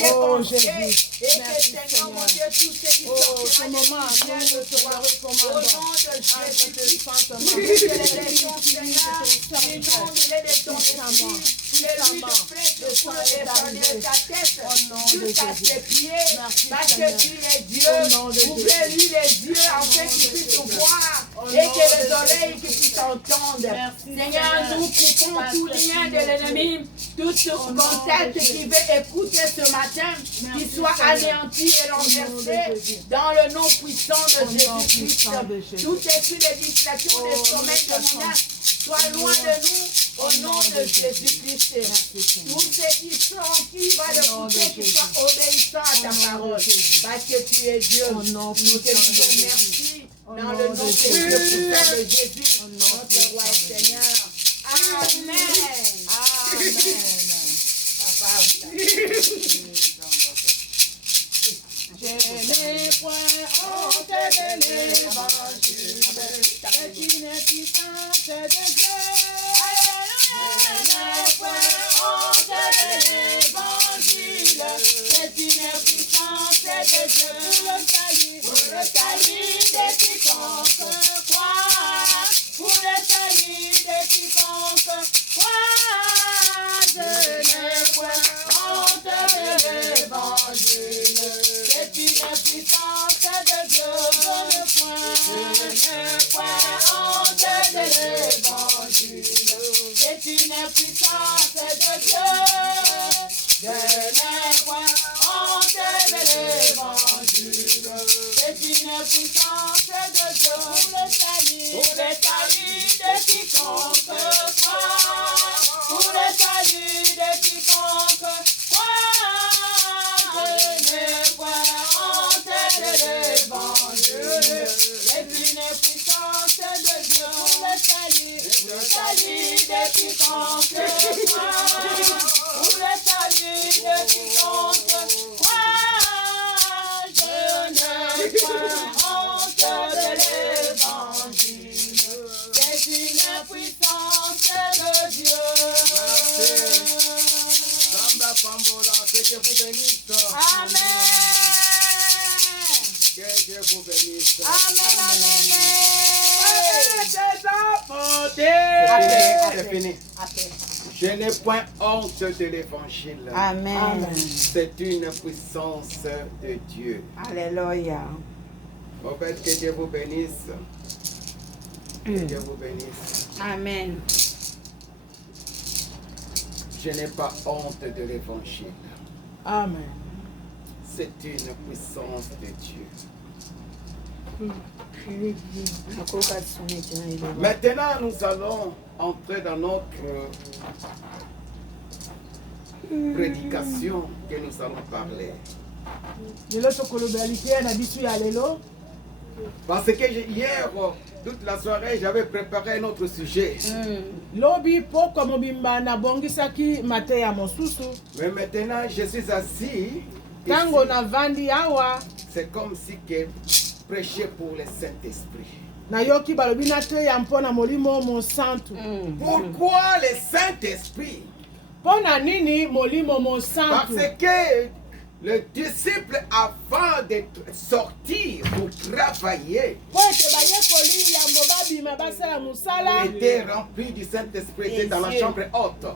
tes pensées. Et que Seigneur, mon Dieu, tout ce qui sortira de toi, au nom de Jésus-Christ, Seigneur, inonde-les de ton esprit, les lui de fraîche pour le descendre ta tête jusqu'à ses pieds, parce que tu es Dieu. Ouvrez-lui les yeux afin qu'il puisse nous voir et que les oreilles qui puissent entendre. Seigneur, nous coupons tout lien de l'ennemi, toute contact qui veut écouter ce matin, qu'il soit anéanti et renversé dans le nom puissant de Jésus-Christ. Tout esprit de distraction, de sommeil, de menace, soit loin de nous au nom de Jésus-Christ. Tous ceux qui va l'écouter, qui soient obéissants à ta parole, parce que tu es Dieu. Nous te disons merci dans le nom de Jésus, notre roi et Seigneur. Amen. Amen. Papa, je n'ai point honte de l'évangile, c'est une puissance de Dieu. Je n'ai point honte de l'évangile, c'est une puissance de Dieu pour le salut de quiconque croit, pour le salut de quiconque croit. Je n'ai point honte de l'évangile, c'est une puissance de Dieu. Je n'ai point honte de l'évangile, c'est une puissance de Dieu. Je n'ai point honte de l'évangile, c'est une puissance de Dieu pour le salut de quiconque croit, pour le salut de quiconque croit. Je n'ai point honte de l'évangile, c'est une puissance de Dieu pour le salut de quiconque croit, pour le salut de quiconque croit. Je n'ai point honte de l'évangile, c'est une puissance de Dieu. Que Dieu vous bénisse. Amen. Que Dieu vous bénisse. C'est fini. Je n'ai point honte de l'évangile. Amen. C'est une puissance de Dieu. Alléluia. En fait, que Dieu vous bénisse. Que Dieu vous bénisse. Amen. Je n'ai pas honte de l'évangile. Amen. C'est une puissance de Dieu. Maintenant, nous allons entrer dans notre prédication que nous allons parler. Parce que hier, toute la soirée, j'avais préparé un autre sujet. Mais maintenant, je suis assis. C'est comme si que prêchais pour le Saint-Esprit. Pourquoi le Saint-Esprit? Parce que le disciple, avant de sortir pour travailler, il était rempli du Saint-Esprit, était dans la chambre haute.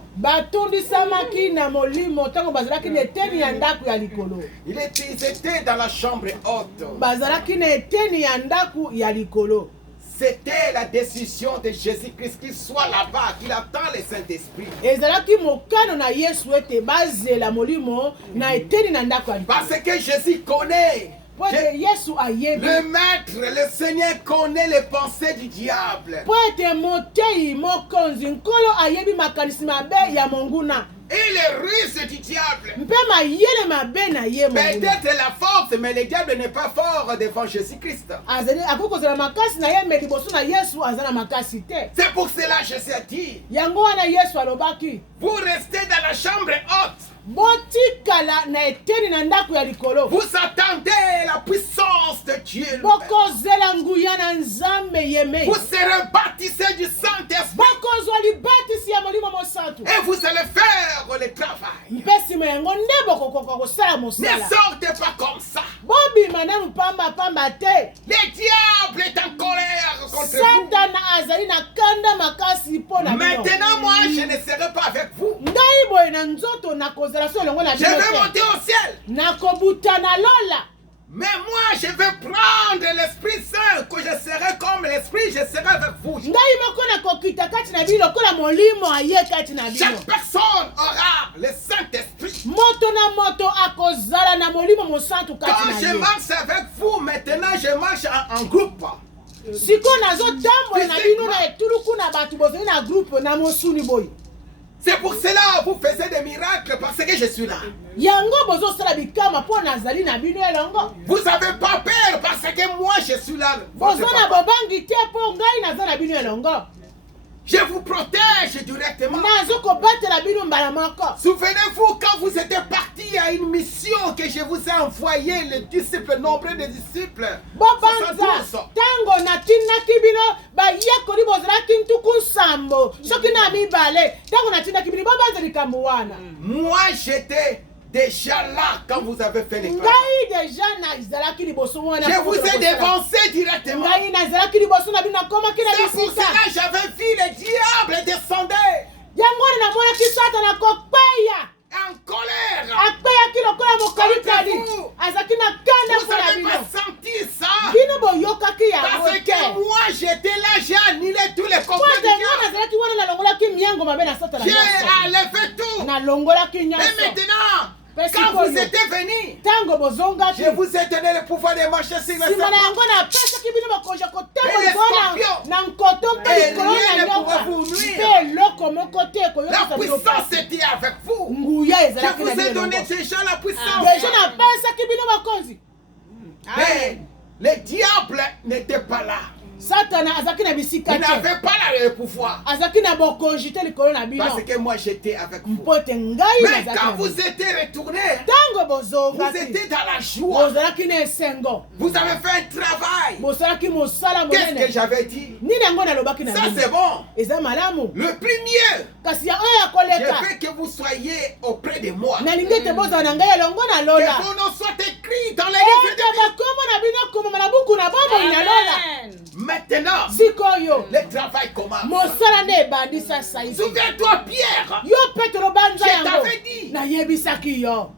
Ils étaient dans la chambre haute. C'était la décision de Jésus-Christ qu'il soit là-bas, qu'il attend le Saint-Esprit. Parce que Jésus connaît. Le maître, le Seigneur connaît les pensées du diable. Et les ruses du diable. Peut-être la force, mais le diable n'est pas fort devant Jésus-Christ. C'est pour cela que Jésus a dit, vous restez dans la chambre haute. Vous attendez la puissance puissance de Dieu. bokozela nguya na nzambe yeme Vous serez baptisés du Saint-Esprit. bokozwa libatisi ya molimo mosantu Et vous allez faire le travail. mpe nsima yango nde bokokoka kosala Ne mosala sortez pas comme ça. bobima nanu pambapamba te Le diable est en colère contre vous. satana azali na kanda makasi mpo na bino Maintenant, moi, je ne serai pas avec vous. ngai boye na nzoto nakozala so elongo na Je bino vais te monter au ciel. nakobuta na lola Mais moi, je vais prendre l'Esprit Saint, que je serai comme l'Esprit, je serai avec vous. ngai moko nakokita kati na bino lokola molimo aye kati na bino Chaque personne aura le Saint-Esprit. moto na moto akozala na molimo mosantu kati Quand na je ye marche avec vous, maintenant, je marche en groupe. sikoyo nazotambola na bino na etuluku na bato bozali na groupe na mosuni boye C'est pour cela que vous faites des miracles, parce que je suis là. yango bozosala bikama mpo nazali na bino elongo Vous n'avez pas peur, parce que moi, je suis là. boza na bobangi te mpo ngai naza na bino elongo Je vous protège directement. nazokobatela bino mbala moko Souvenez-vous quand vous étiez partis à une mission que je vous ai envoyé, les disciples, nombre de disciples. bobanza 72. ntango natindaki bino bayekoli bozalaki ntuku nsambo soki na mibale ntango natindaki bino bobanza likambo wana Moi, j'étais déjà là quand vous avez fait les classes. ngai deja nazalaki liboso wana Je vous ai dévancé directement. ngai nazalaki liboso na bino nakomaki na C'est pour bisika cela que j'avais vu le diable descendre yango wana namonaki satana kokweya en colère. akweyaki lokola mokalikali azalaki na kanda Vous mpo na n'avez bino pas senti ça? bino boyokaki yango Parce te que moi, j'étais là, j'ai annulé tous les po complots ete du nga diable. nazalaki wana nalongolaki miango mabe na satana J'ai nyonso enlevé tout. nalongolaki Et nyonso maintenant, Parce quand que vous étiez venus, ntango bozongaki je vous ai donné le pouvoir de marcher sur le nsima na serpent. yango napesaki bino bakonja kotambola Et les likolo scorpions. na nkoto mpe Et likolo rien na ne pourra nyoka vous nuire. mpe eloko moko te La ekoyokisa bino puissance pasi était avec vous. nguya Je ezalaki vous na ai bino donné elongo déjà la puissance. deja napesaki bino bakonzi Mais le diable n'était pas là. satana azalaki na bisika Il te n'avait pas le pouvoir. azalaki na bokonzi te likolo na bino Parce que moi, j'étais avec vous. mpo te ngai Mais nazalaki quand na vous bino étiez retournés, ntango vous bozongaki étiez dans la joie. bozalaki na esengo Vous avez fait un travail. bosalaki mosala Qu'est-ce que monene j'avais dit? nini yango nalobaki na Ça, bino c'est bon. eza malamu Le premier, kasi ya oyo ya koleka je veux que vous soyez auprès de moi. nalingi ete bozala na ngai elongo na Que lola vos noms soient écrits dans les livres ete de vie. bakombo na bino komama na buku na bomoi na lola Maintenant, sikoyo le travail commence. mosala nde ebandisa saisi Souviens-toi, Pierre. yo petro banza Je yango t'avais dit. nayebisaki yo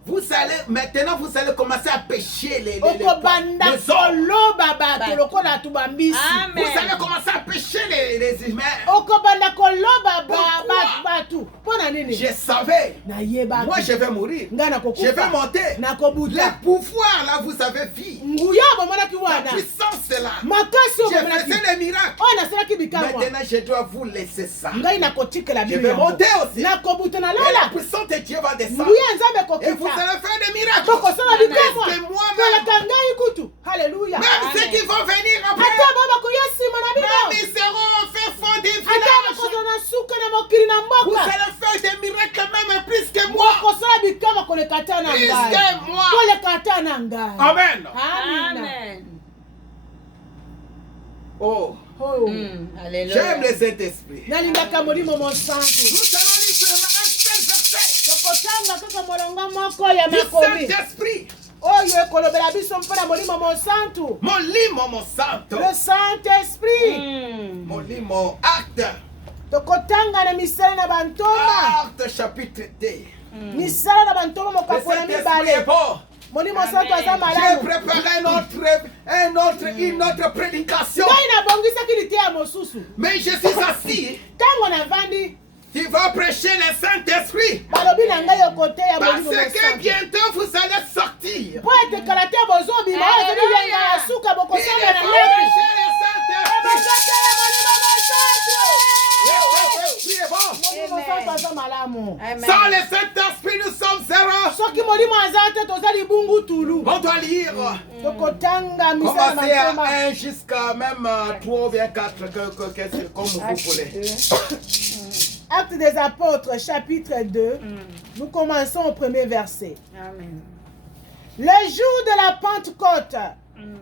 Maintenant, vous allez commencer à pêcher les okobanda hommes. koloba bato lokola tubambisi Vous allez commencer à pêcher les humains. okobanda koloba Pourquoi? bato mpo na nini Je savais. Moi, nayebaki je vais mourir. ngai Je vais nakokufa monter. nakobuta Le pouvoir, là, vous avez vu. nguya bomonaki La wana puissance, c'est là. makasi oyo Je bomonaki faisais les miracles. oyo nasalaki bikamwa Maintenant, je dois vous laisser ça. ngai nakotikela Je bino vais yango. monter aussi. nakobuta na Et la lola puissance de Dieu va descendre. nguya nzambe Et vous ekokita allez faire des miracles. tokosala bikamwa Parce que moi-même, koleka ngai kutu halleluya même ceux qui vont venir ata après, bao bakoya nsima na même bino ils seront au fin fond des ata villages. bakozala na suka na mokili na Vous mboka allez faire des miracles même plus que moi. bakosala bikamwa koleka ata na Plus ngai que moi. koleka ata na ngai Amen. amina Oh, Oh. j'aime le Saint-Esprit. nalingaka molimo mosantu Nous allons lire seulement un seul verset. tokotanga kaka molongo moko ya Du makomi Saint-Esprit. oyo ekolobela biso mpo na molimo mosantu Mon limo, mon santo. le saint-esprit Mon limo, acte. tokotanga na misala na bantoma Acte chapitre 2. misala na bantoma Le mokapo na Saint-Esprit mibale est bon. molimo santu aza J'ai malamu préparé une autre prédication. ngai nabongisaki lite ya mosusu Mais je suis assis. ntango navandi Tu vas prêcher le Saint-Esprit. balobi na ngai okote ya Parce molimo que mosantu bientôt vous allez sortir. mpo ete kala te bozobima oyo ezali yanga ya suka Il bokosamba na faut ndenge prêcher le Saint-Esprit. bokote ya molimo mosantu Le Saint-Esprit est bon. molimo mosantu aza malamu Sans le Saint-Esprit, nous sommes zéro. soki molimo aza te toza libungu tulu On doit lire. tokotanga misala Commencez à mantoma 1 jusqu'à même 3 ou bien 4, comme vous voulez. Actes des apôtres, chapitre 2. Nous commençons au premier verset. Amen. Le jour de la Pentecôte,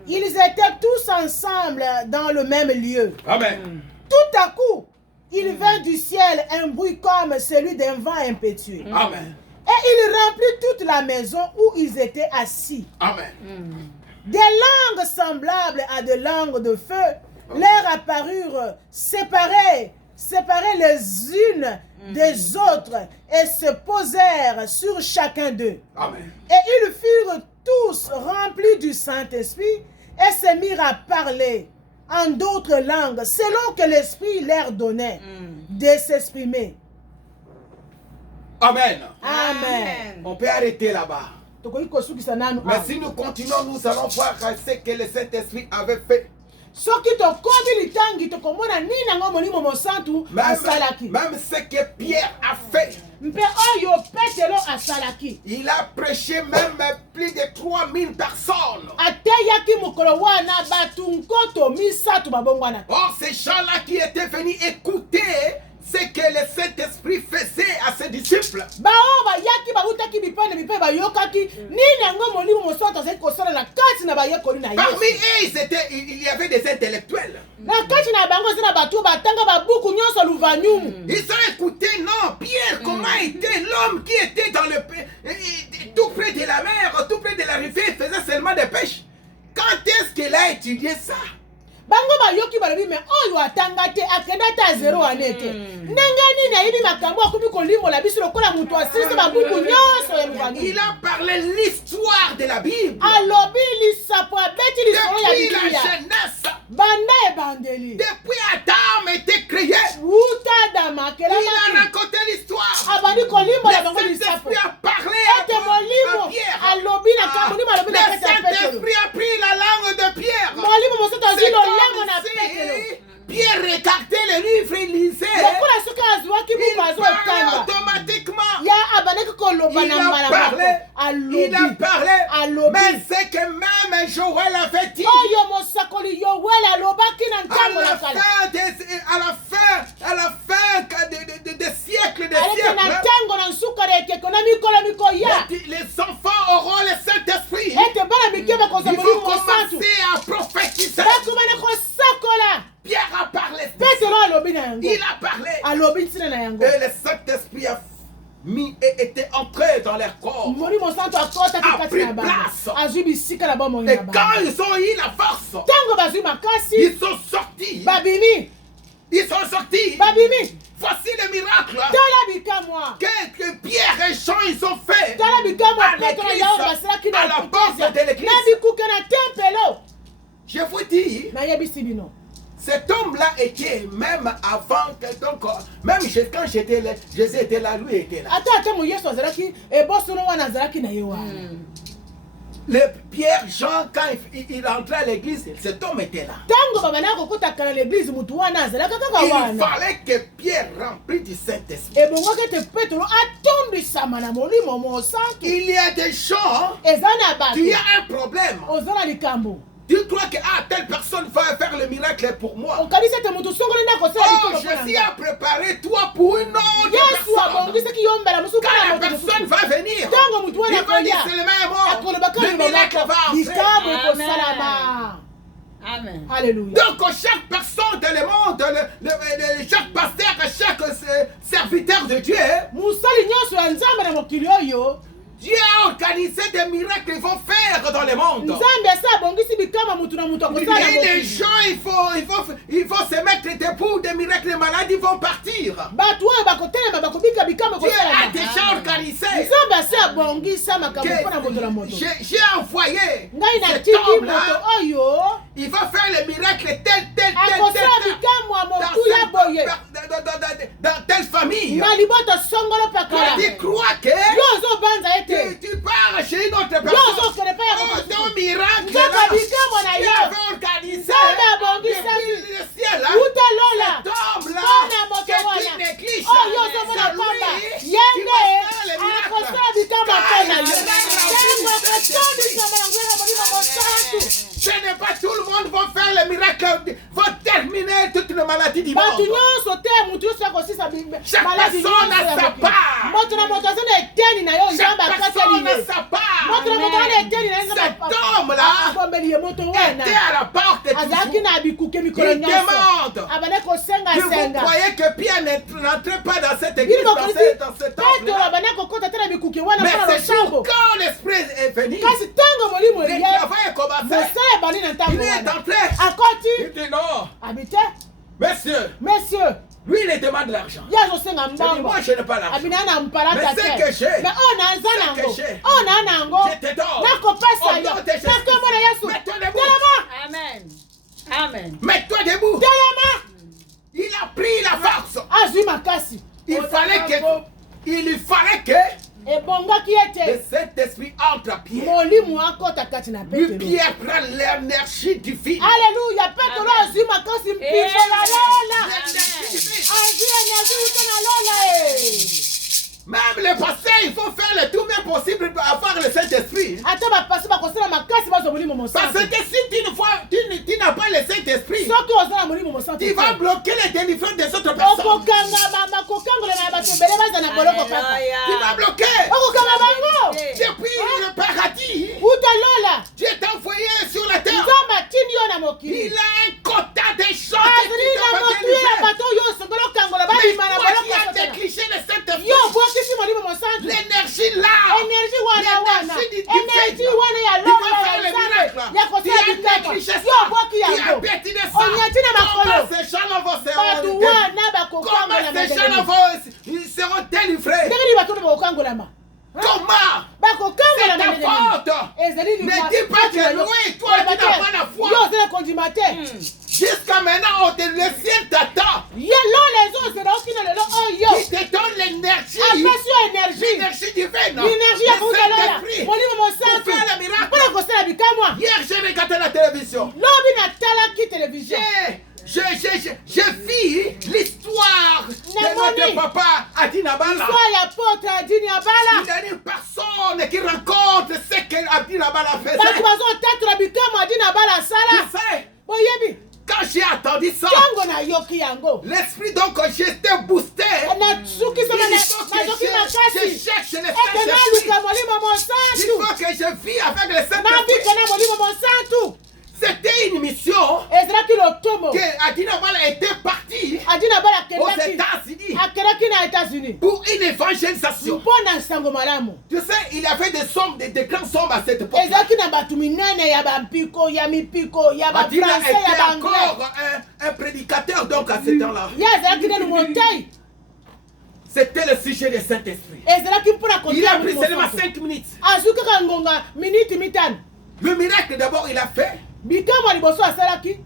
Ils étaient tous ensemble dans le même lieu. Amen. Tout à coup, il vint du ciel un bruit comme celui d'un vent impétueux. Amen. Et il remplit toute la maison où ils étaient assis. Amen. Des langues semblables à des langues de feu leur apparurent séparées les unes des autres et se posèrent sur chacun d'eux. Amen. Et ils furent tous remplis du Saint-Esprit et se mirent à parler en d'autres langues selon que l'Esprit leur donnait de s'exprimer. Amen. Amen. On peut arrêter là-bas. Mais si nous continuons, nous allons voir ce que le Saint-Esprit avait fait. Même ce que Pierre a fait. Il a prêché même plus de 3000 personnes. Or, ces gens-là qui étaient venus écouter ce que le Saint-Esprit faisait à ses disciples. Parmi eux, il y avait des intellectuels. Ils ont écouté, non, Pierre, comment était l'homme qui était dans le tout près de la mer, tout près de la rivière, faisait seulement des pêches. Quand est-ce qu'il a étudié ça? Bango bayoki balobi me oyo atanga te akenda ta 0 anete ndenge nini ayibi makambo akubi kolimbola biso lokola mutu asisi babuku nyonso ya luvani. Il a parlé l'histoire de la Bible alobi lisapo abeti lisolo ya depuis la Biblia jeunesse, banda ebandeli depuis Adam était créé. uta dama Il a raconté l'histoire. abandi kolimbola bango Le lisapo Saint-Esprit a parlé ete à molimo Pierre. alobi na kambo ni malobi na Le kati ya petelo Saint-Esprit a pris la langue de Pierre. molimo mosoto azwi lolengo na Si petelo Pierre regardait le livre, il lisait. lokola soki azwaki Il buku parlait azotanga automatiquement. ya abandaki koloba Il na a mbala parlé. alobi Il a parlé. alobi Mais c'est que même Joël avait dit. oyo mosakoli yoweli alobaki na ntango na kala À la fin des siècles, des aleke na siècles, ntango na nsuka na ekeko na mikolo mikoya les enfants auront le Saint-Esprit. ete bana mike bakozwa Ils vont molimo mosantu commencer à prophétiser. bakomana kosakola Pierre a parlé. petelo alobi na yango Il a parlé. alobi ntina na yango Et le Saint-Esprit a mis et était entré dans leur corps. molimo mosantu akotaki A kati pris na bango place. azwi bisika na bomoi Et na bango quand ils ont eu la force, ntango bazwi makasi ils sont sortis. babimi Ils sont sortis. babimi Voici le miracle tala bikamwa que Pierre et Jean ils ont fait tala bikamwa à petelo l'église, yaoyo basalaki à la porte de l'église. na bikuke na tempelo Je vous dis, nayebisi bino cet homme-là était même avant que donc même quand Jésus était là, lui était là. ata ate mo yesu azalaki ebosono wana azalaki na ye wana Le Pierre, Jean, quand il rentrait à l'église, cet homme était là. ntango babandaki kokutaka na l'église mutu wana azalaka kaka Il wana fallait que Pierre remplisse du Saint-Esprit. ebongwaki ete petelo atondisama na molimo mosantu Il y a des gens, eza na bato tu as un problème. oza na likambo Tu crois que telle personne va faire le miracle pour moi. okanisi ete mutu songoli nde akosala Oh, likolo mpo na Jésus nga a préparé toi pour une autre yesu personne. abongisaki yo mbela mosusu Quand la mpona moto mosusu personne va venir, ntango mutu wana il va dire akolia seulement moi. akolobaka Le miracle va likambo entrer. ekosalama Amen. halleluya Donc chaque personne dans le monde, chaque pasteur, chaque serviteur de Dieu, mosali nyonso ya nzambe na mokili oyo Dieu a organisé des miracles qu'ils vont faire dans le monde. nzambe asa abongisi bikama mutu na mutu akosala na Et les mokili gens, il faut se mettre debout, des miracles, les maladies vont partir. bato oyo bakotelema bakobika bikama Dieu a kosalama déjà organisé. nzambe asi abongisa makambo mpona moto na moto J'ai envoyé ngai cet natiki moto homme-là, oyo il va faire le miracle tel. akosala bikamwa motuya boye Dans telle famille. na liboto songolo pakala Tu crois que yo ozobanza ete tu pars chez une autre yo personne. ozokende mpe ya Oh, moto ton miracle nzoka là, bikamwa na tu yo avais organisé nzambe abongisaki depuis le ciel là. uta lola Cet homme-là, mpona moto que wana tu négliges, oyo ozomona c'est pamba lui ye qui nde va faire le miracle. akosala bikamwa mpo na yo Car ntango akotondisama na ngwena molimo mosantu ce n'est pas tout le monde va faire le miracle, va terminer toutes les maladies du bato monde. nyonso te mutu nyonso akosisa Chaque maladi personne nyonso a ya sa mokili. part. moto na moto aza na eteni na yo Chaque nzambe akati personne ye a sa part. moto na moto aza na eteni na ye nzambe Cet homme homme-là abombeli ye moto était wana à la porte azalaki toujours. na bikuke mikolo Il nyonso demande. abandaki Que vous kosengasenga croyez que Pierre n'entrait pas dans cette bili église, dans bokolisi ce temple. petro abandaki kokota te na bikuke wana Mais mpona c'est losambo quand l'esprit est venu, kasi ntango molimo le elie travail est commencé. mosala ebandi na Il ntango est wana entré. akoti Il dit non, abi te monsieur, monsieur lui il demande l'argent. ye azosenga Je dis, mbongo moi je n'ai pas l'argent. abina na mpalata Mais te c'est que j'ai. me oyo naza C'est nango que j'ai. oyo naa nango Je te donne. nakopesa Au yo nom de Jésus. nakombo na yesu Mets-toi debout. telema Amen. Amen. Mets-toi debout. telema Il a pris la force. azwi makasi Il lui fallait que ebongaki le ete Saint-Esprit entre à Pierre. molimo akota kati na Lui, petelo Pierre prend l'énergie divine. alleluya petelo azwi makasi mpiko na lola L'énergie divine. azwi energie uta na lola Même les pasteurs, il faut faire le tout même possible pour avoir le Saint-Esprit. ata bapasi bakosala makasi bazwa molimo Parce mosantu que si tu n'as pas le Saint-Esprit, soki ozala molimo mosantu tu vas bloquer les délivrances des autres personnes. okokanga kokangola na bato ebele baza na boloko kaka Tu vas bloquer. okokanga bango Depuis le paradis, uta lola Dieu t'a envoyé sur la terre. nzambe atindi yo na mokili Il a un quota de choses que azali tu na dois motu ye ya délivrer. bato oyo osengeli okangola Mais babima na toi qui boloko as ya Satana. déclenché le Saint-Esprit, yo obwakisi molimo mosantu l'énergie là, energie wana l'énergie du energie divin, wana ya tu vas lola faire ya le nzambe miracle. ya Tu kosala as bikamwa déclenché yo obwaki ça. Tu as yango pétiné ça. onyati na Comment makolo ces gens-là vont se bato rendre? wana Comment bakokangola ces gens-là ils seront délivrés? ndenge nini bato wana bakokangolama Comment? bakokangola C'est ta faute. ezali Ne dis pas que oui, toi tu n'as pas la foi. yo ozali kondima te Jusqu'à maintenant, le ciel t'attend. ye lola ezozela okina lelo oyo Il te donne l'énergie. apesi yo energie L'énergie divine. linergie ya Le kouta lola Saint-Esprit. molimo Pour mosantu faire le miracle. mpona kosala bikamwa Hier, j'ai regardé la télévision. lobi natalaki televizio J'ai vu l'histoire de Namoni. notre papa Adina Bala. histoire ya potre adini ya bala Il y a une personne qui rencontre ce que Adina Bala bato faisait. bazotatela bikamwa adini ya bala asala Tu sais, boyebi quand j'ai entendu ça, ntango nayoki yango l'esprit donc j'étais boosté. nasukisama Il faut que nazoki je makasi cherche le ete Saint-Esprit. naluka molimo Il mosantu faut que je vis avec le Saint-Esprit. nabika na molimo mosantu C'était une mission ezalaki lotomo que Adina Bala était parti adina bala aux akendaki États-Unis akelaki na états-unis pour une évangélisation. mpo na nsango malamu Tu sais, il avait des sommes, des grandes sommes à cette époque. ezalaki na bato minene ya bampiko ya mipiko ya Adina bafrançais ya était baanglais encore un prédicateur donc à ce temps-là. ye azalaki nanu motei C'était le sujet du Saint-Esprit. ezalaki mpona Il a kotia pris molimo seulement mosantu 5 minutes. azwi kaka ngonga miniti mitano Le miracle d'abord il a fait. bikamwa liboso asalaki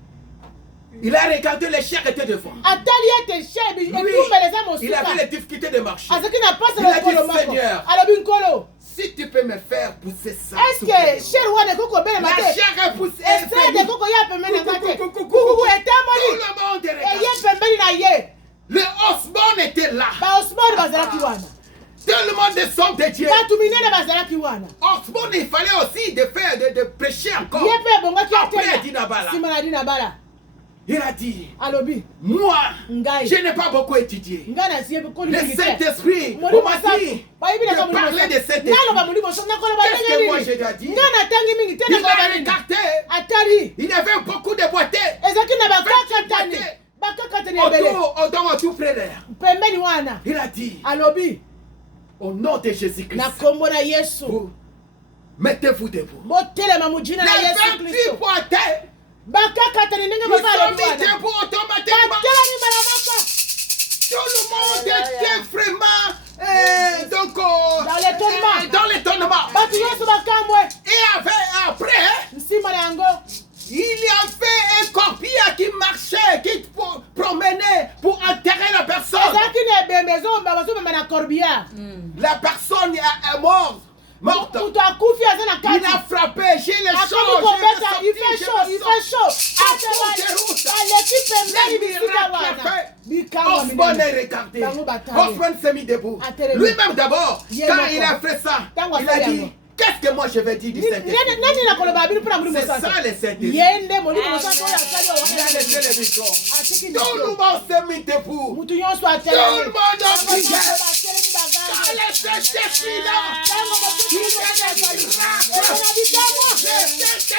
Il a regardé les chiens qui étaient devant. atali ete she Lui, etumbele eza il avait mosika les difficultés de marcher. azalaki na pasi Il a lokolo dit, moko Seigneur, alobi nkolo si tu peux me faire pousser ça. eske shere wana ekoki kobelema La te chair est poussée. estrade ekoki koya pembeni na nga te Kuku, kukuku Tout etamoli le monde eye regardait. pembeni na ye Le Osborne était là. baosmane bazalaki wana Tellement de sommes de Dieu. bato minene bazalaki wana Osborne, il fallait aussi de prêcher encore. ye mpe ebongaki Après Adina Bala. nsima na dina bala Il a dit, alobi moi, ngai je n'ai pas beaucoup étudié. ngai nasiye Le kolingili te Saint-Esprit, on molimo m'a mosantu dit bayibinaka de parler de Saint-Esprit. naloba molimo mosantu nakoloba Qu'est-ce que moi ndenge je dois nini dire? ngai natangi mingi te Il a nakoloba nini regardé. atali Il y avait beaucoup de boîtiers ezalaki na bakakatani bakakatani ebele autour près d'air. pembeni wana Il a dit, alobi au nom de Jésus-Christ, na kombo na yesu vous mettez-vous debout. botelema mujina na Les yesu 28 kristo boîtiers, bakakatani ndenge ils baba sont alobi mis wana debout automatiquement. batelemi mbala moko Tout le monde était vraiment dans l'étonnement. bato nyonso bakamwe Et après, nsima na yango il y avait un corbillard qui marchait, qui promenait pour enterrer la personne. ezalaki na ebembe bazomema na corbillard La personne est morte. moto akufi aza na Il kati a frappé, j'ai les akomi choses. kobeta ife chaud aleki pembeni bisika wana bikamwa Osborne minene est regardé. Tango batale. Osborne s'est mis debout. Atelemi. Lui-même d'abord, Ye quand moko. il a fait ça, Tango il a afali dit, yango. qu'est-ce que moi je vais dire du Saint-Esprit? nani nakoloba bino mpona molimo C'est ça mosantu le Saint-Esprit. ye nde molimo mosantu oyo asali oyo Il a wana laissé le micro. atiki Tout le mikro monde s'est mis debout. mutu nyonso Tout le atelemi monde a Bango prié. nyonso batelemi Quand bagange le Saint-Esprit là, ntango mosusu il y a des miracles. ezala bikamwa Le Saint-Esprit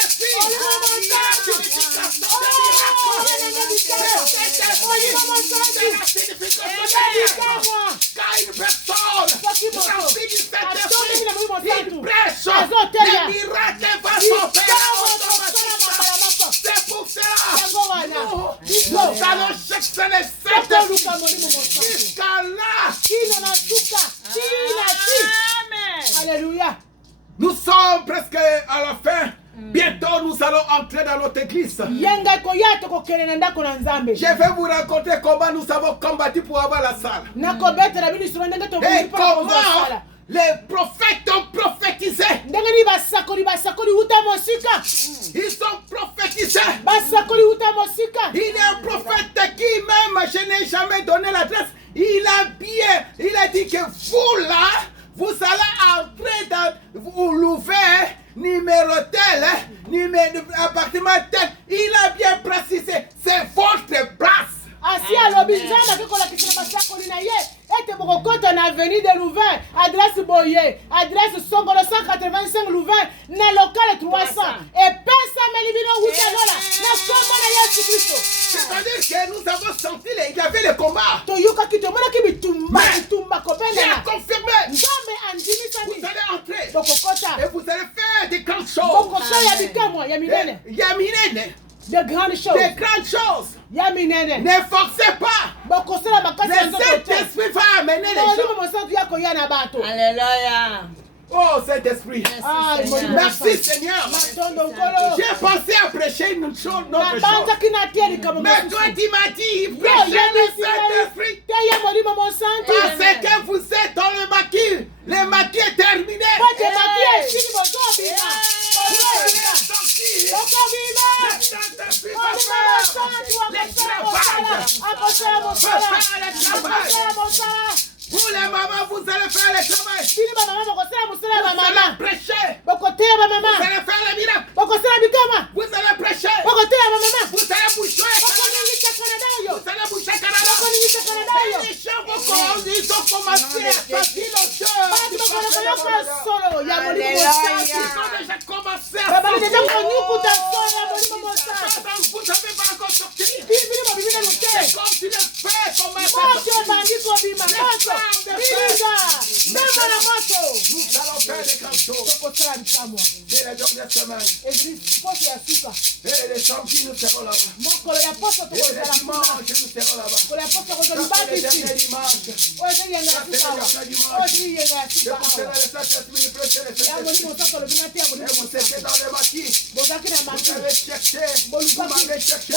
puissance du Saint-Esprit. Jusqu'à là. Amen. Alléluia. Nous sommes presque à la fin. Bientôt, nous allons entrer dans notre église. Je vais vous raconter comment nous avons combattu pour avoir la salle. Et comment les prophètes ont prophétisé. Ils ont prophétisé. Il y a un prophète qui même, je n'ai jamais donné l'adresse. Il a dit que vous là, vous allez entrer dans, vous l'ouvert, numéro tel, numéro appartement tel. Il a bien précisé, c'est votre place. Asi alobi nzambe akokola kisema basakoli na ye ete bokokota na avenue de Louvain, adresse Boye, adresse Songolo 185 Louvain, na local 300 et pesa melibino wutalola na kombo na Yesu Kristo. C'est-à-dire que nous avons senti il y avait le combat. Toyoka kitomona kibitumba kopenda. J'ai confirmé. Nzambe andimi sani. Vous allez entrer. Bokokota. Et vous allez faire des grandes choses. Bokokota ya bikamwa ya minene. Ya minene. De grandes choses. Des grandes choses. Ya minene. Ne forcez pas. Bokosela bakasi Le Saint-Esprit va amener les gens. Alléluia. Oh Saint-Esprit. Merci Seigneur. J'ai pensé à prêcher une chose, notre chose. Mais toi tu m'as dit, prêchez le Saint-Esprit. Parce que vous êtes dans le maquis. Le maquis est terminé. Vous les mamans, vous allez faire le travail. Vous allez prêcher. Vous allez faire le miracle. Vous allez prêcher. Vous allez boucher. Vous allez boucher Canada. Les gens ils ont commencé à partir le cœur. Ils ont déjà commencé à sortir. Vous n'avez pas encore sorti. C'est comme si le feu commence à sortir. Nous allons faire des grandes choses. C'est la dernière semaine. Et les samedis, nous serons là-bas. Et les dimanches, nous serons là-bas. Ça, c'est le dernier dimanche. C'est le dernier dimanche. Je vous serai le Saint-Esprit, prêcher le Saint-Esprit. Et vous étiez dans le maquis. Vous avez cherché. Vous m'avez cherché. Je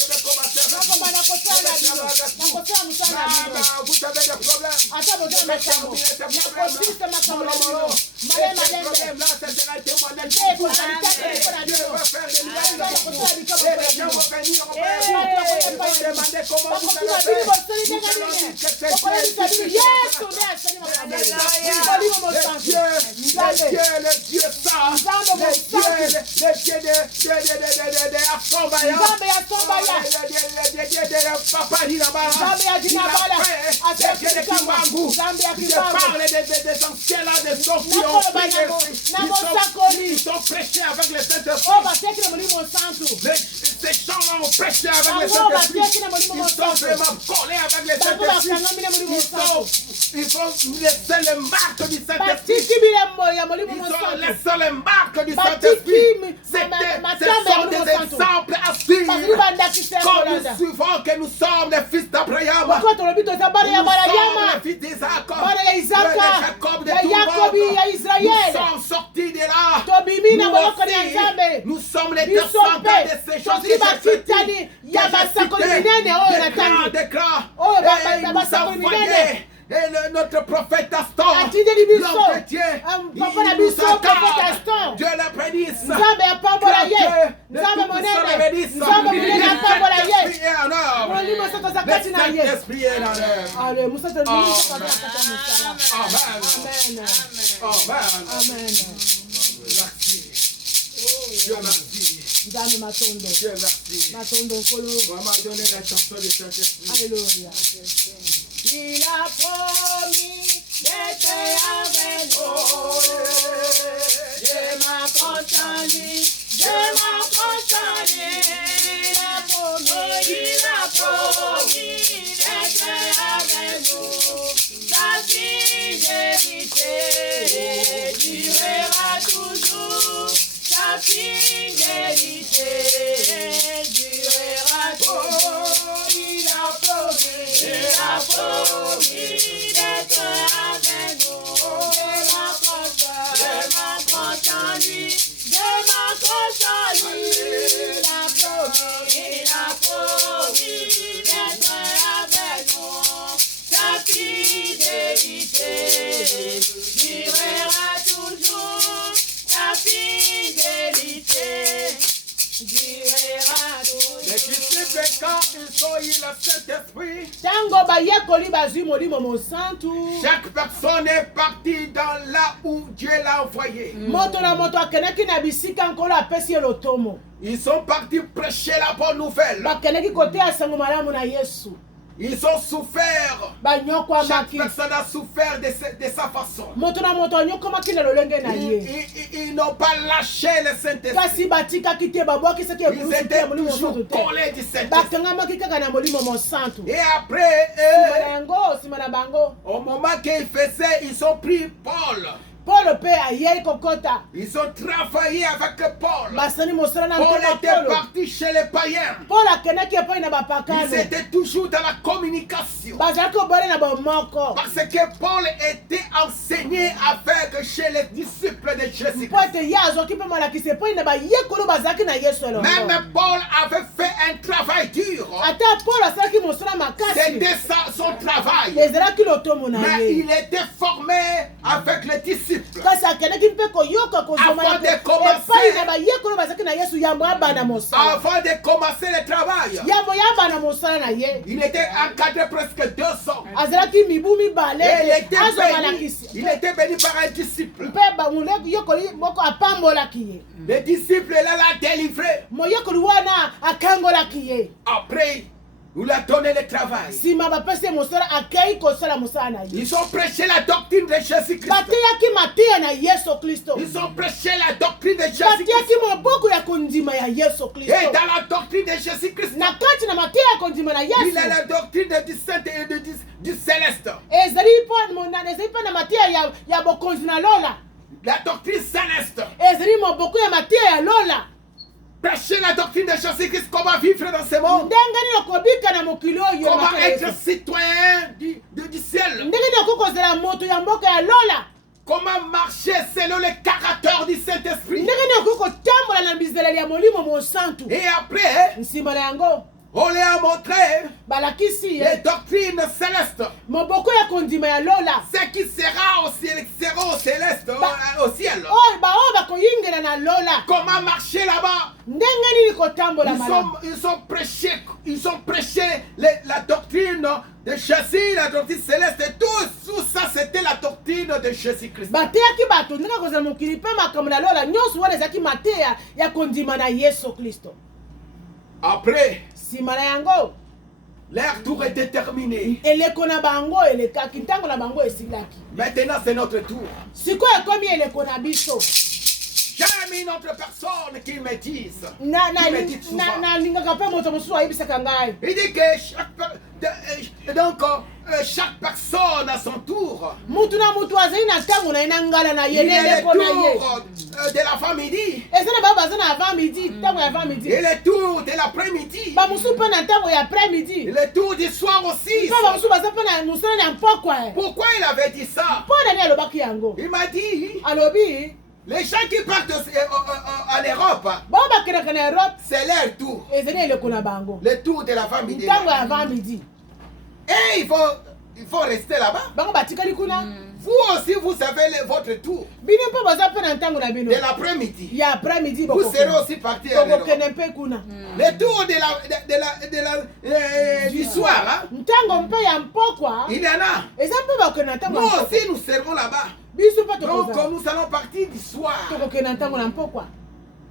vais commencer avec vous. Vous avez des problèmes. Vous là, ça sera témoignage. Dieu va faire des miracles. Et les gens vont venir au Père. Ils vont demander comment vous allez faire. Nous allons dire que c'est le Dieu saint, le Dieu de Asombaya, le Dieu de Papari là-bas, je parle des anciens là, des gens qui ont prié, ils sont prêchés avec le Saint-Esprit. Ces gens-là ont prêché avec le Saint-Esprit. Ils sont vraiment collés avec le Saint-Esprit. Ils font laisser les marques du Saint-Esprit. Ils ont laissé les marques du Saint-Esprit. Ce sont des exemples à suivre. Comme nous suivons que nous sommes les fils d'Abraham. Nous sommes les fils d'Isaac. De Jacob, de tout le monde. Nous sommes sortis de là. Nous aussi, nous sommes les descendants de ces gens qui j'ai cité. Des grands. Et nous avons envoyé. Et notre prophète Aston, l'homme chrétien, il nous attend. Dieu le bénisse. Le Saint-Esprit est en œuvre. Le Saint-Esprit est en œuvre. Amen. Merci. Dieu merci. Dieu merci. On m'a donné la chanson du Saint-Esprit. Alléluia. Il a promis d'être avec nous. Je m'accroche en lui, il a promis d'être avec nous. Sa fidélité durera toujours. Sa fidélité durera toujours. promis d'être avec nous. Je m'accroche en lui. Je m'accroche en lui. Il a promis d'être avec nous. Sa fidélité durera toujours. Sa fidélité durera toujours. Les disciples, quand ils ont eu le Saint-Esprit, Tango bayekoli bazwi molimo mosantu. chaque personne est partie dans là où Dieu l'a envoyé. Moto na moto akeneki na bisika nkolo apesi ye lotomo. Ils sont partis prêcher la bonne nouvelle. Bakeneki kote ya sango malamu na Yesu. Ils ont souffert. Banyokwa Chaque maki. personne a souffert de sa façon. Moto na moto anyokomaki na lolenge na ye. Ils n'ont pas lâché le Saint-Esprit. Kasi batikaki te babwakisaki Ils ekulusu te étaient ya molimo toujours mosantu te. collés du Saint-Esprit. Bakangamaki kaka na molimo mosantu. Et après, Sima na yango, sima na bango. au moment qu'ils faisaient, ils ont pris Paul. Paul mpe ayei kokota. Ils ont travaillé avec Paul. Basani mosala na Paul nkoma était Polo. parti chez les païens. Paul akendaki epai na Ils bapakano. étaient toujours dans la communication. Bazalaki obale na bomoko. Parce que Paul était enseigné avec chez les disciples de Jésus. Mpo ete ye azwaki mpe malakisi epai na bayekolo bazalaki na Yesu elongo. Même Paul avait fait un travail dur. Ata Paul asalaki mosala makasi. C'était ça son travail. Ezalaki lotomo na Mais ye. il était formé avec les disciples. Kasi akendaki mpe koyoka kozoma Avant de commencer- epai na bayekolo bazalaki na Yesu yambo abana mosala. Avant de commencer le travail, Yambo ya abana mosala na ye. il était encadré presque 200. Azalaki mibu mibale Et il ete était azwa béni. malakisi. Il était béni par un disciple. Mpe bamuleki yokoli moko apambolaki ye. Le disciple là l'a délivré. Moyekoli wana akangolaki ye. Après, il a donné le travail. Nsima bapesi ye mosala akei kosala mosala na ye. Ils ont prêché la doctrine de Jésus-Christ. Bateyaki mateya na Yesu Kristo. Ils ont prêché la doctrine de Bateyaki Jésus-Christ. moboko ya kondima ya Yesu Et Kristo. dans la doctrine de Jésus-Christ, Na kati na mateya ya kondima na il a Yesu. la doctrine du saint et du céleste. Ezali mpe na mateya ya bokonzi na lola. La doctrine céleste. Ezali moboko ya mateya ya lola. Prêcher la doctrine de Jésus-Christ, comment vivre dans ce monde. Ndenge nini okobika na mokili oyo Comment mateya être Yesu. citoyen du ciel. Ndenge nini okokozela moto ya mboka ya lola. Comment marcher selon le caractère du Saint-Esprit. Ndenge nini okokotambola na bizeleli ya molimo mosantu. Et après, Nsima na yango on leur a montré balakisi les ye doctrines célestes. moboko ya kondima ya lola. Ce qui sera au ciel, sera au céleste, au ciel. Oyo bakoyingela na lola. Comment marcher là-bas. Ndenge nini kotambola malamu. Ils ont prêché la doctrine de Jésus, la doctrine céleste, et tout ça c'était la doctrine de Jésus-Christ. bateyaki bato ndenge kozala mokili mpe makambo na lola nyonso wana ezalaki mateya ya kondima na Yesu Kristo. Après, Nsima na yango leur tour était terminé. eleko na bango elekaki ntango na bango esilaki. Maintenant c'est notre tour. Sikoyo ekomi eleko na biso. J'aime une autre personne qui me dise. Na Qui me dit souvent. nalingaka mpe moto mosusu ayebisaka ngai. Il dit que chaque personne a son tour. Mutu na mutu azali na ntango na ye na ngala na ye Il y a le neleko na ye. tour de l'avant-midi. eza na bao baza na avant midi ntango ya avant midi. Et le tour de l'après-midi. bamosusu mpe na ntango ya après midi. Et le tour du soir aussi. mpe bamosusu baza mpe na mosala na mpokwa. Pourquoi il avait dit ça? mpo nani alobaki yango. Il m'a dit, alobi les gens qui partent en Europe, bao bakendaka na Europe c'est leur tour. ezali eleko na bango Le tour de l'avant-midi. ntango ya avant midi. Et il faut rester là-bas. bango batikali kuna. Vous aussi, vous avez votre tour bino mpe baza mpe na ntango na bino de l'après-midi. ya après midi Vous serez aussi partis en Europe. bokokende mpe kuna. Le tour du soir, hein, ntango mpe ya mpokwa il y en a. eza mpe bakokende na ntango Nous ya mpokwa. aussi, nous serons là-bas. biso mpe Donc, tokozala nous allons partir du soir tokokende na ntango na mpokwa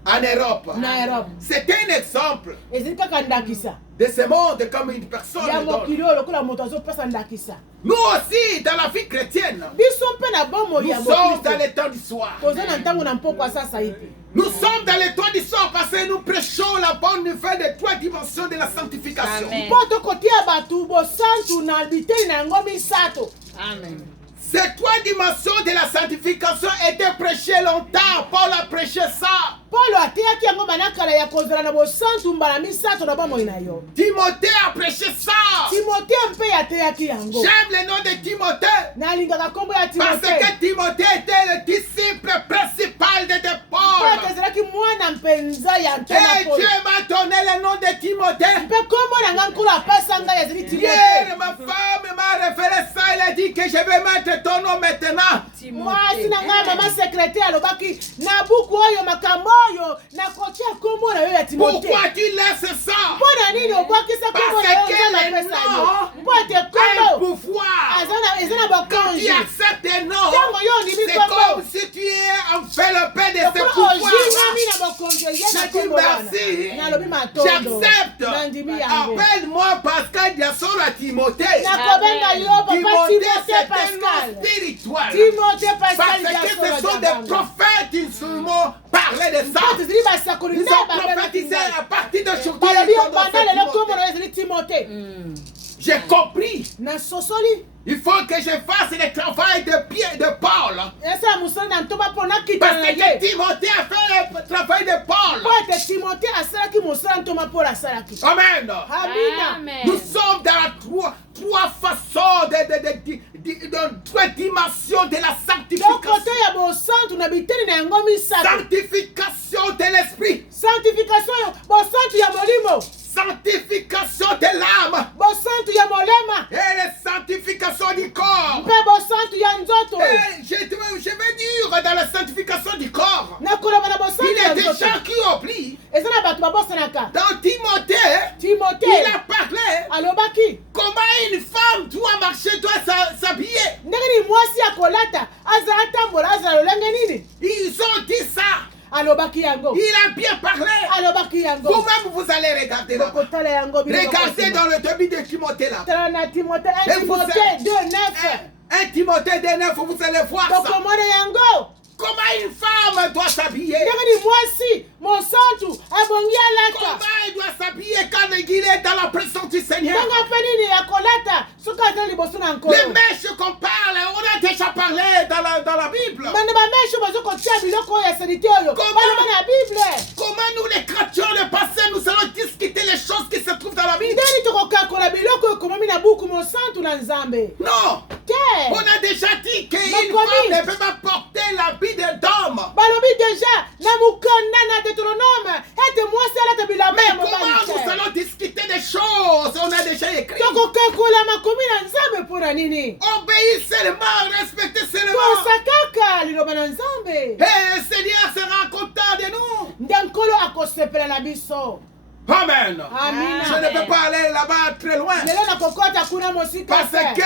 en Europe. na Europe. C'est un exemple ezali kaka ndakisa de ce monde comme une personne ya donne. mokili oyo lokola moto azopesa ndakisa. Nous aussi, dans la vie chrétienne, biso mpe na bomoi nous ya sommes dans bokristo les temps du soir. toza na ntango na mpokwa sasa ipe. Nous sommes dans les temps du soir parce que nous prêchons la bonne nouvelle des trois dimensions de la sanctification. Amen. mpo tokotia bato bosantu na biteli na yango misato. Amen. Ces trois dimensions de la sanctification étaient prêchées longtemps. Paul a prêché ça. Paul Paul ateyaki yango banakala ya kozala na bosantu mbala misato na bomoi na yo. Timothée a prêché ça. Timothée mpe ateyaki yango. J'aime le nom de Timothée. Nalingaka kombo ya Parce Timothée. que Timothée était le disciple principal de Paul. Paul ezalaki mwana mpenza ya ntoma Et Paul. Dieu m'a donné le nom de Timothée. Mpe kombo na nga nkulu apesa ngai ezali Hier, Timothée. ma femme m'a référé ça. Elle a dit que je vais mettre ton nom maintenant. Mwasi na ngai mama secrétaire alobaki na buku oyo makambo oyo nakotia kombo na yo ya Timothée. Pourquoi tu laisses ça? Mpo na nini obwakisa kombo na yo Parce que nzambe les apesa yo? noms Mpo ete ont un kombo pouvoir. eza na Quand tu bokonzi. acceptes un nom, Ntango yo ondimi c'est kombo comme si tu es enveloppé de ce lokola pouvoir. ozingami na bokonzi ye na Je dis kombo wana. merci. Nalobi matondo. J'accepte. Nandimi yango. Appelle-moi Pascal Diasolo à Timothée. Nakobenga yo papa Timothée, Timothée c'est un Pascal. nom spirituel. Timothée Parce Pascal que ce Diasolo sont des prophètes, ils m'ont parlé de ça. Mpo tozali basakoli Ils nde ont prophétisé à partir de aujourd'hui. balobi ton nom, banda c'est lelo kombo Timothée. na yo ezali Timothée. J'ai compris. nasosoli Il faut que je fasse le travail de Pierre, de Paul. esala mosala na ntoma mpo nakitana Parce na que ye Timothée a fait le travail de Paul. mpo ete Timothée asalaki mosala ntoma Paul asalaki. Amen. Amina. Nous sommes dans trois façons, trois dimensions de la donc kote sanctification. ya bosantu na biteni na yango misato. Sanctification de l'esprit. Sanctification oyo bosantu ya molimo, Sanctification de l'âme. bosantu ya molema, Et la sanctification du corps. mpe bosantu ya nzoto. Et je vais dire dans la sanctification du corps. nakoloba na bosantu Il y ya a des nzoto gens qui oublient. eza na bato babosanaka. Dans Timothée, il Timothée a parlé alobaki comment une femme doit marcher, doit s'habiller. ndenge nini mwasi akolata azala tambola azala lolenge nini. Ils ont dit ça. alobaki yango, Il a bien parlé. alobaki yango. Vous-même, vous allez regarder là. Okotala yango bino Regardez bokosima. dans le début de Timothée là. Tala na Timothée, Et 1 vous Timothée savez- 2:9. 1 Timothée 2:9, vous allez voir ça. tokomona yango Comment une femme doit s'habiller. ndenge ni mwasi mosantu abongi alata Comment elle doit s'habiller quand il est dans la présence du Seigneur. ndenge mpe nini akolata soki aza liboso na nkolo. Les mèches qu'on parle, on a déjà parlé dans la Bible. bana bamesho bazokotia biloko oyo ya salite oyo Comment? baloba na bible. Comment nous, les chrétiens, le passé, nous allons discuter les choses qui se trouvent dans la Bible. ndeni tokokakola biloko oyo ekomami na buku mosantu na nzambe Non. te. On a déjà dit qu'une Makomi. femme ne peut pas porter l'habit d'homme. balobi deja na mokanda na deutéronome ete mwasi alata bilamba Mais ya comment nous mobali te. allons discuter des choses? On a déjà écrit. tokokakola makomi na nzambe mpo na nini. Obéis seulement, respectez seulement. tosa kaka liloba na nzambe Et le Seigneur sera content de nous. nde nkolo akosepela na biso. Amen. amina. Je ne peux pas aller là-bas très loin. lelo nakokota kuna mosika Parce te. que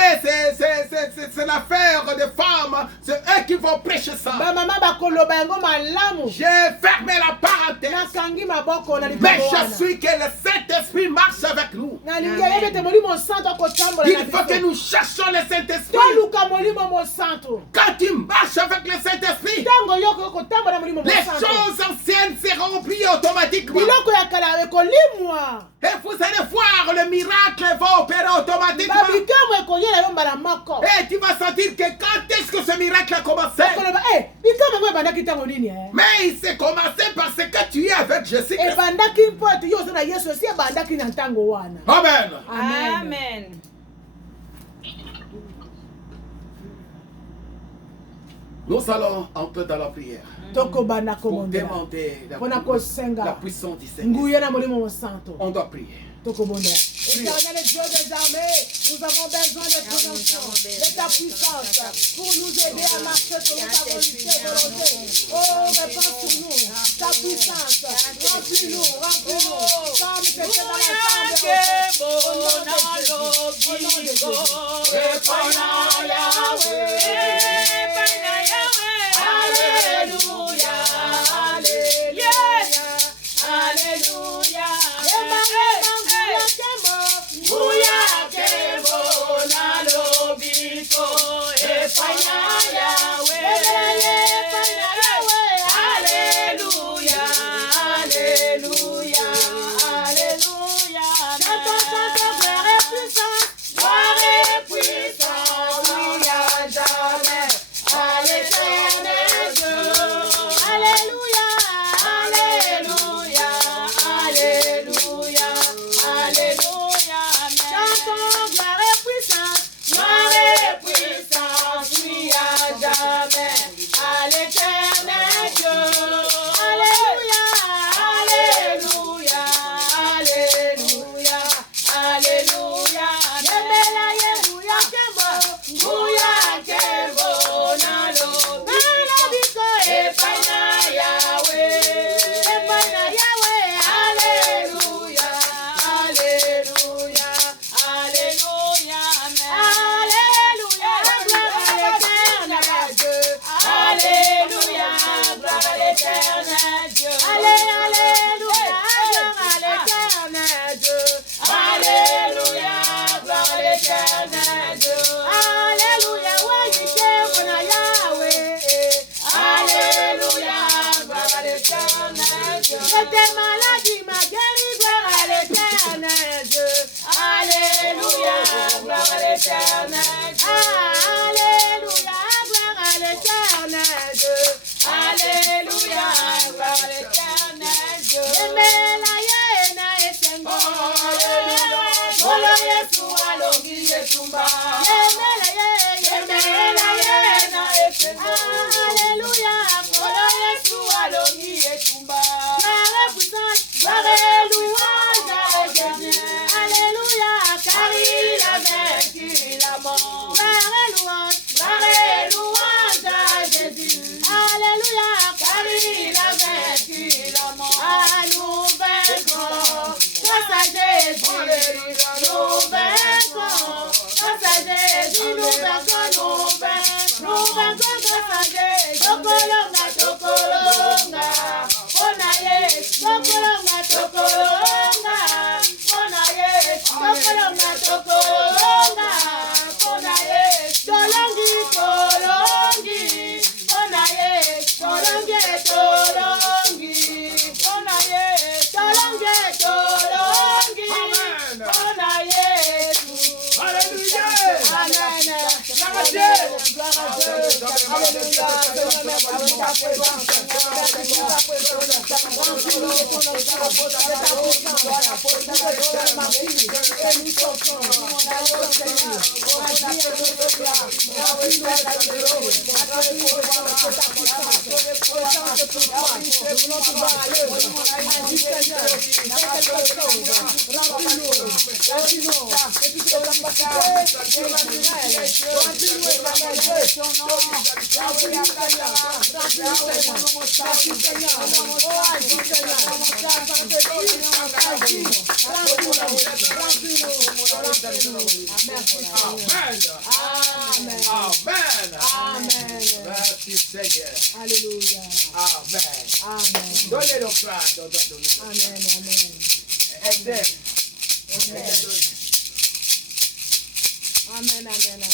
c'est l'affaire des femmes. C'est eux qui vont prêcher ça. bamama bakoloba yango malamu. J'ai fermé la parenthèse. nakangi maboko na Mais likambo je wana. suis que le Saint-Esprit marche avec nous. nalingi yebi ete molimo mosantu akotambola na Il faut que biso. nous cherchions le Saint-Esprit. toluka molimo mosantu. Quand tu marches avec le Saint-Esprit, ntango yoko yokotambola molimo les mosantu. choses anciennes seront oubliées automatiquement. biloko ya kala ekolimwa. Et vous allez voir, le miracle va opérer automatiquement. babikamo ekoyela yo mbala moko. Et tu vas sentir que quand est-ce que ce miracle a commencé? okoloba bikamo yango ebandaki ntango nini. Mais il s'est commencé parce que tu es avec Jésus-Christ. ebandaki mpo ete yo oza na yesu esi ebandaki na ntango wana. Amen. Amen. Nous allons entrer dans la prière tokobanda pour kobondela demander mpona la kosenga puissance du Seigneur. nguya na molimo mosantu. On doit prier. Tokobondela. Éternel Dieu des armées, nous avons besoin de ton onction, de ta puissance pour nous aider à marcher selon ta volonté. Oh, répands sur nous ta puissance. Remplis-nous. Comme c'était dans la chambre. Au nom de Jésus. Dieu. Alléluia, gloire à l'éternel Dieu. Alléluia, gloire à l'éternel Dieu. Alléluia, oui, mon Yahweh. Alléluia, gloire à l'éternel Dieu. J'étais malade, il m'a guéri, gloire à l'éternel Dieu. Alléluia, gloire à l'éternel Dieu. Alléluia, gloire à l'éternel Dieu. Alléluia, gloire à l'éternel Dieu. Emela yena esengo. Olo Yesu alongi yetumba. Emela yena esengo. Alléluia, Olo Yesu alongi yetumba. gloire puissante, Gloire et louange à l'éternel. Alléluia, Car il a vaincu la mort. gloire et louange. Gloire et louange à Jésus. Alléluia, Car il a vaincu la mort. Ah, nous vaincrons grâce à Jésus. Nous vaincrons grâce à Jésus. Nous vaincrons, nous vaincrons. Nous vaincrons grâce à Jésus. Tokolonga, tokolonga. Onaye, tokolonga, tokolonga. Onaye, tokolonga, tokolonga. Onaye, tolongi, tolongi. Onaye, tolongi, tolongi. Onaye, tolongi, tolongi. Onaye, Alléluia. Amen. Gloire à Dieu. Gloire à Dieu. Alléluia. Amen. Merci Seigneur. Alléluia. Amen. Amen. Donnez l'offrande. Donnez. Amen. Amen. Amen. Amen. Amen. Amen.